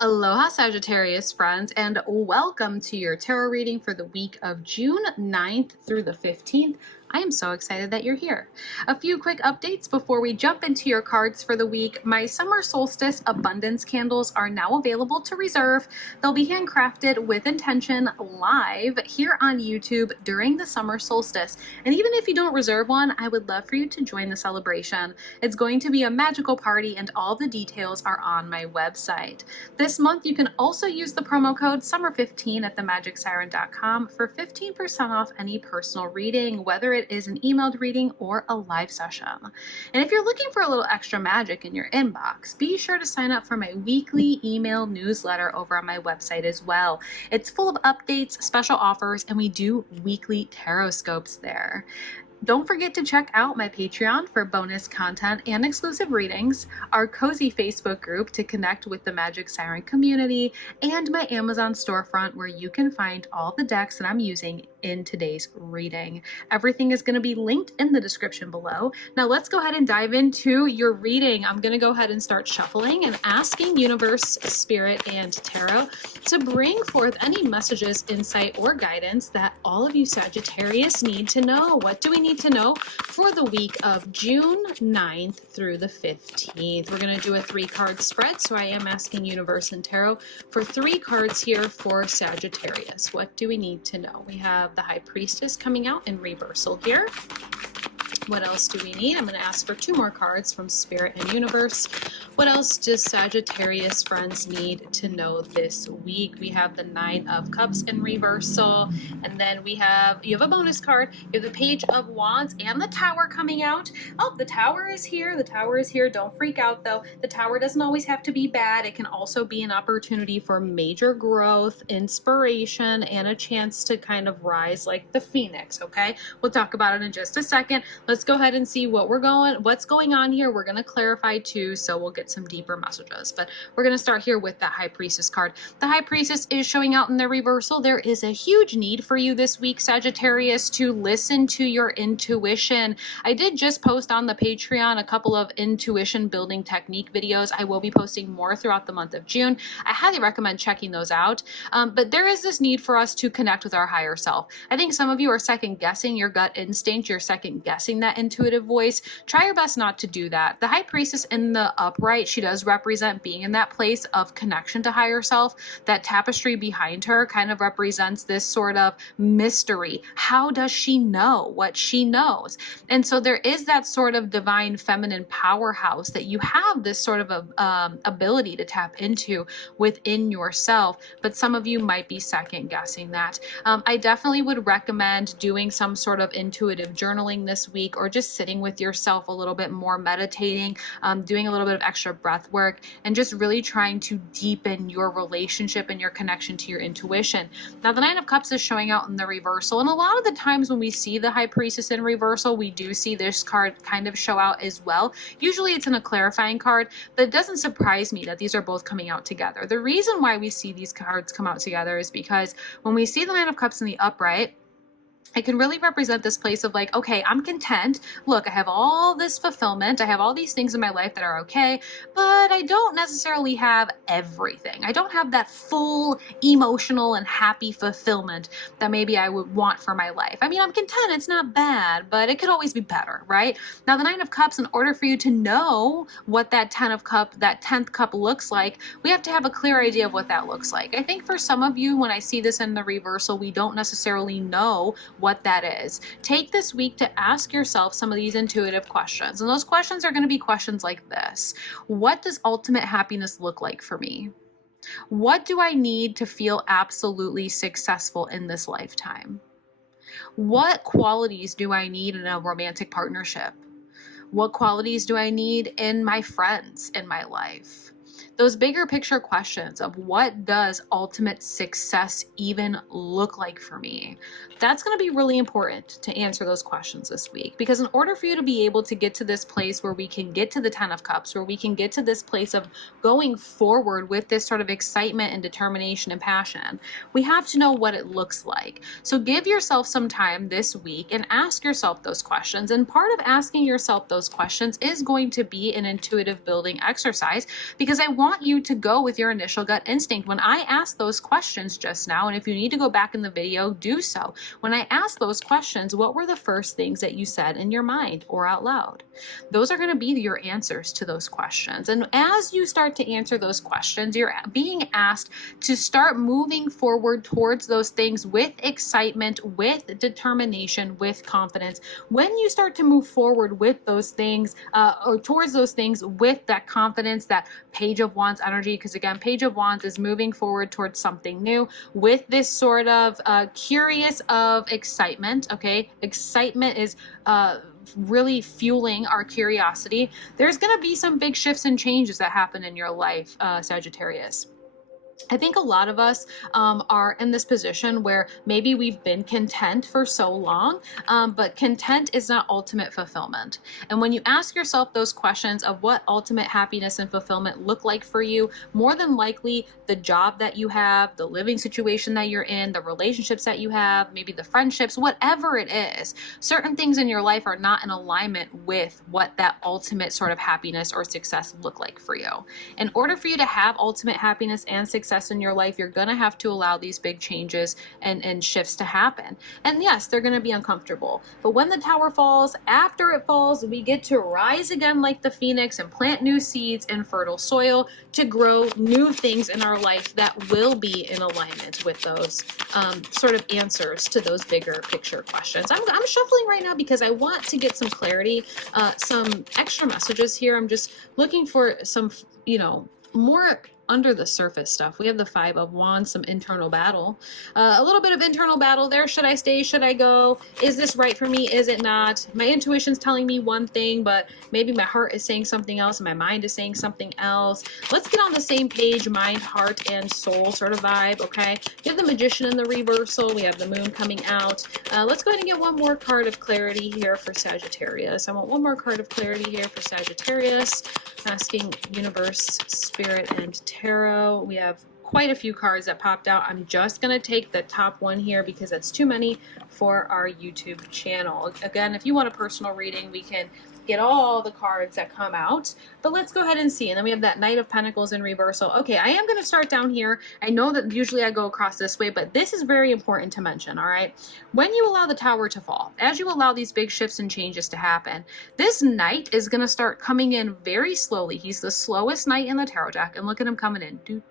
Aloha Sagittarius friends, and welcome to your tarot reading for the week of June 9th through the 15th. I am so excited that you're here. A few quick updates before we jump into your cards for the week. My Summer Solstice Abundance candles are now available to reserve. They'll be handcrafted with intention live here on YouTube during the Summer Solstice. And even if you don't reserve one, I would love for you to join the celebration. It's going to be a magical party and all the details are on my website. This month, you can also use the promo code SUMMER15 at themagicsiren.com for 15% off any personal reading, whether it is an emailed reading or a live session. And if you're looking for a little extra magic in your inbox, be sure to sign up for my weekly email newsletter over on my website as well. It's full of updates, special offers, and we do weekly tarot scopes there. Don't forget to check out my Patreon for bonus content and exclusive readings, our cozy Facebook group to connect with the Magic Siren community, and my Amazon storefront where you can find all the decks that I'm using in today's reading. Everything is going to be linked in the description below. Now let's go ahead and dive into your reading. I'm going to go ahead and start shuffling and asking Universe, Spirit, and Tarot to bring forth any messages, insight, or guidance that all of you Sagittarius need to know. What do we need to know for the week of June 9th through the 15th? We're going to do a 3-card spread, so I am asking Universe and Tarot for 3 cards here for Sagittarius. What do we need to know? We have the High Priestess coming out in reversal here. What else do we need? I'm going to ask for 2 more cards from Spirit and Universe. What else does Sagittarius friends need to know this week? We have the 9 of Cups in reversal, and then you have a bonus card. You have the Page of Wands and the Tower coming out. Oh, the Tower is here. The Tower is here. Don't freak out though. The Tower doesn't always have to be bad. It can also be an opportunity for major growth, inspiration, and a chance to kind of rise like the Phoenix, okay? We'll talk about it in just a second. Let's go ahead and see what's going on here. We're going to clarify too, so we'll get some deeper messages. But we're going to start here with that High Priestess card. The High Priestess is showing out in the reversal. There is a huge need for you this week, Sagittarius, to listen to your intuition. I did just post on the Patreon a couple of intuition building technique videos. I will be posting more throughout the month of June. I highly recommend checking those out. But there is this need for us to connect with our higher self. I think some of you are second guessing your gut instinct. You're second guessing that intuitive voice. Try your best not to do that. The High Priestess in the upright, she does represent being in that place of connection to higher self. That tapestry behind her kind of represents this sort of mystery. How does she know what she knows? And so there is that sort of divine feminine powerhouse that you have this sort of ability to tap into within yourself, but some of you might be second guessing that. I definitely would recommend doing some sort of intuitive journaling this week, or just sitting with yourself a little bit more, meditating, doing a little bit of extra breath work, and just really trying to deepen your relationship and your connection to your intuition. Now, the 9 of Cups is showing out in the reversal, and a lot of the times when we see the High Priestess in reversal, we do see this card kind of show out as well. Usually it's in a clarifying card, but it doesn't surprise me that these are both coming out together. The reason why we see these cards come out together is because when we see the 9 of Cups in the upright, it can really represent this place of like, okay, I'm content. Look, I have all this fulfillment. I have all these things in my life that are okay, but I don't necessarily have everything. I don't have that full emotional and happy fulfillment that maybe I would want for my life. I mean, I'm content. It's not bad, but it could always be better, right? Now, the 9 of Cups, in order for you to know what that 10th cup looks like, we have to have a clear idea of what that looks like. I think for some of you, when I see this in the reversal, we don't necessarily know what that is. Take this week to ask yourself some of these intuitive questions. And those questions are going to be questions like this. What does ultimate happiness look like for me? What do I need to feel absolutely successful in this lifetime? What qualities do I need in a romantic partnership? What qualities do I need in my friends in my life? Those bigger picture questions of what does ultimate success even look like for me? That's going to be really important to answer those questions this week, because in order for you to be able to get to this place where we can get to the 10 of Cups, where we can get to this place of going forward with this sort of excitement and determination and passion, we have to know what it looks like. So give yourself some time this week and ask yourself those questions. And part of asking yourself those questions is going to be an intuitive building exercise, because I want want you to go with your initial gut instinct. When I asked those questions just now, and if you need to go back in the video, do so. When I asked those questions, what were the first things that you said in your mind or out loud? Those are going to be your answers to those questions. And as you start to answer those questions, you're being asked to start moving forward towards those things with excitement, with determination, with confidence. When you start to move forward with those things or towards those things with that confidence, that Page of Wands energy, because again, Page of Wands is moving forward towards something new with this sort of curious of excitement. Okay, excitement is really fueling our curiosity. There's going to be some big shifts and changes that happen in your life, Sagittarius. I think a lot of us are in this position where maybe we've been content for so long, but content is not ultimate fulfillment. And when you ask yourself those questions of what ultimate happiness and fulfillment look like for you, more than likely the job that you have, the living situation that you're in, the relationships that you have, maybe the friendships, whatever it is, certain things in your life are not in alignment with what that ultimate sort of happiness or success look like for you. In order for you to have ultimate happiness and success in your life, you're going to have to allow these big changes and shifts to happen. And yes, they're going to be uncomfortable. But when the tower falls, after it falls, we get to rise again like the phoenix and plant new seeds in fertile soil to grow new things in our life that will be in alignment with those sort of answers to those bigger picture questions. I'm shuffling right now because I want to get some clarity, some extra messages here. I'm just looking for some, more under the surface stuff. We have the Five of Wands, some internal battle, a little bit of internal battle there. Should I stay? Should I go? Is this right for me? Is it not? My intuition's telling me one thing, but maybe my heart is saying something else and my mind is saying something else. Let's get on the same page, mind, heart, and soul sort of vibe, okay? We have the Magician in the reversal. We have the Moon coming out. Let's go ahead and get one more card of clarity here for Sagittarius. I want one more card of clarity here for Sagittarius, asking Universe, Spirit, and Tarot. We have quite a few cards that popped out. I'm just going to take the top one here because that's too many for our YouTube channel. Again, if you want a personal reading, we can get all the cards that come out, but let's go ahead and see. And then we have that Knight of Pentacles in reversal. Okay, I am going to start down here. I know that usually I go across this way, but this is very important to mention, all right? When you allow the tower to fall, as you allow these big shifts and changes to happen, this Knight is going to start coming in very slowly. He's the slowest Knight in the tarot deck, and look at him coming in.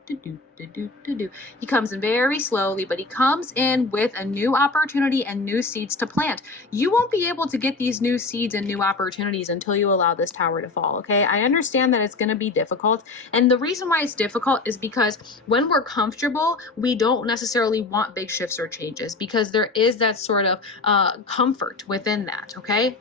He comes in very slowly, but he comes in with a new opportunity and new seeds to plant. You won't be able to get these new seeds and new opportunities until you allow this tower to fall, okay? I understand that it's going to be difficult, and the reason why it's difficult is because when we're comfortable, we don't necessarily want big shifts or changes because there is that sort of comfort within that, okay?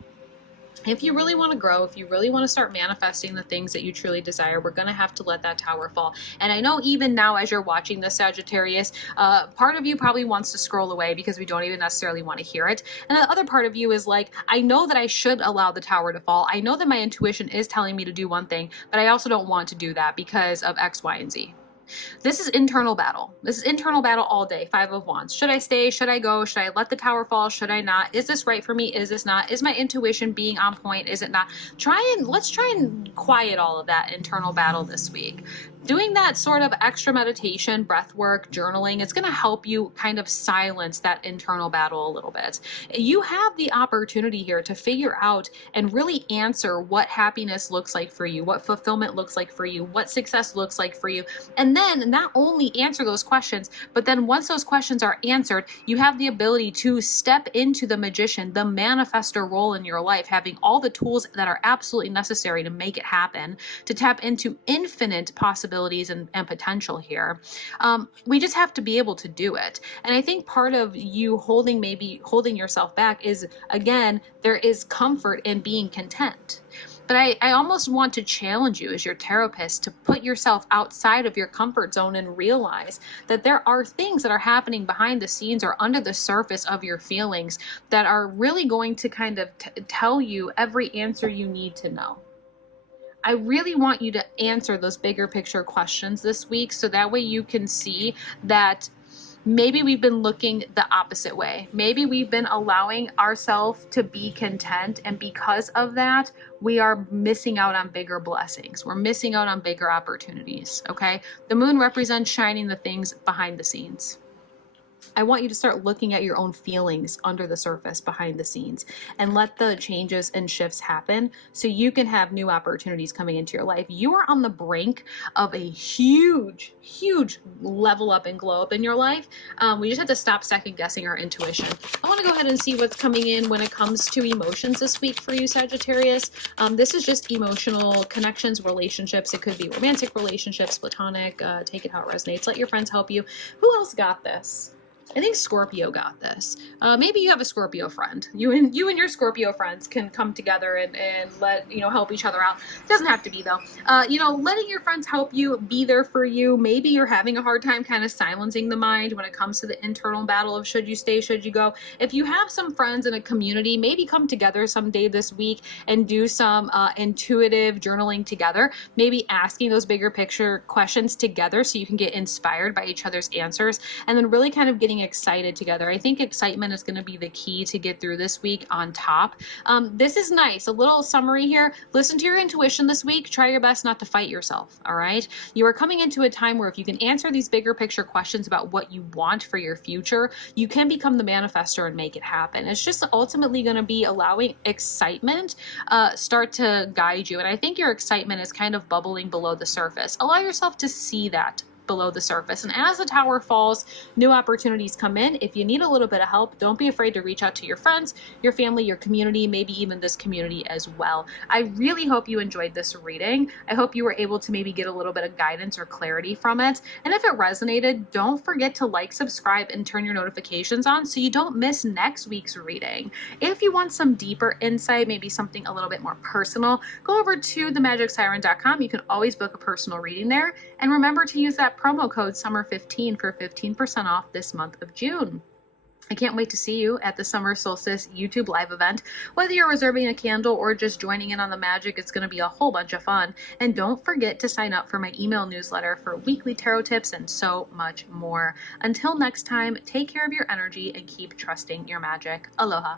If you really want to grow, if you really want to start manifesting the things that you truly desire, we're going to have to let that tower fall. And I know even now as you're watching this, Sagittarius, part of you probably wants to scroll away because we don't even necessarily want to hear it. And the other part of you is like, I know that I should allow the tower to fall. I know that my intuition is telling me to do one thing, but I also don't want to do that because of X, Y, and Z. This is internal battle. This is internal battle all day. Five of Wands. Should I stay? Should I go? Should I let the tower fall? Should I not? Is this right for me? Is this not? Is my intuition being on point? Is it not? Let's try and quiet all of that internal battle this week. Doing that sort of extra meditation, breath work, journaling, it's going to help you kind of silence that internal battle a little bit. You have the opportunity here to figure out and really answer what happiness looks like for you, what fulfillment looks like for you, what success looks like for you. And then not only answer those questions, but then once those questions are answered, you have the ability to step into the magician, the manifestor role in your life, having all the tools that are absolutely necessary to make it happen, to tap into infinite possibilities and potential here. We just have to be able to do it. And I think part of you maybe holding yourself back is, again, there is comfort in being content. But I almost want to challenge you as your therapist to put yourself outside of your comfort zone and realize that there are things that are happening behind the scenes or under the surface of your feelings that are really going to kind of tell you every answer you need to know. I really want you to answer those bigger picture questions this week so that way you can see that maybe we've been looking the opposite way. Maybe we've been allowing ourselves to be content, and because of that, we are missing out on bigger blessings. We're missing out on bigger opportunities, okay? The moon represents shining the things behind the scenes. I want you to start looking at your own feelings under the surface, behind the scenes, and let the changes and shifts happen so you can have new opportunities coming into your life. You are on the brink of a huge, huge level up and glow up in your life. We just have to stop second guessing our intuition. I want to go ahead and see what's coming in when it comes to emotions this week for you, Sagittarius. This is just emotional connections, relationships. It could be romantic relationships, platonic. Take it how it resonates. Let your friends help you. Who else got this? I think Scorpio got this. Maybe you have a Scorpio friend. You and your Scorpio friends can come together and let, help each other out. It doesn't have to be though. Letting your friends help you, be there for you. Maybe you're having a hard time kind of silencing the mind when it comes to the internal battle of should you stay, should you go. If you have some friends in a community, maybe come together someday this week and do some intuitive journaling together. Maybe asking those bigger picture questions together so you can get inspired by each other's answers, and then really kind of getting excited together. I think excitement is going to be the key to get through this week on top. This is nice. A little summary here. Listen to your intuition this week. Try your best not to fight yourself. All right. You are coming into a time where if you can answer these bigger picture questions about what you want for your future, you can become the manifestor and make it happen. It's just ultimately going to be allowing excitement start to guide you. And I think your excitement is kind of bubbling below the surface. Allow yourself to see that below the surface. And as the tower falls, new opportunities come in. If you need a little bit of help, don't be afraid to reach out to your friends, your family, your community, maybe even this community as well. I really hope you enjoyed this reading. I hope you were able to maybe get a little bit of guidance or clarity from it. And if it resonated, don't forget to like, subscribe, and turn your notifications on so you don't miss next week's reading. If you want some deeper insight, maybe something a little bit more personal, go over to themagicsiren.com. You can always book a personal reading there. And remember to use that promo code SUMMER15 for 15% off this month of June. I can't wait to see you at the Summer Solstice YouTube live event. Whether you're reserving a candle or just joining in on the magic, it's going to be a whole bunch of fun. And don't forget to sign up for my email newsletter for weekly tarot tips and so much more. Until next time, take care of your energy and keep trusting your magic. Aloha.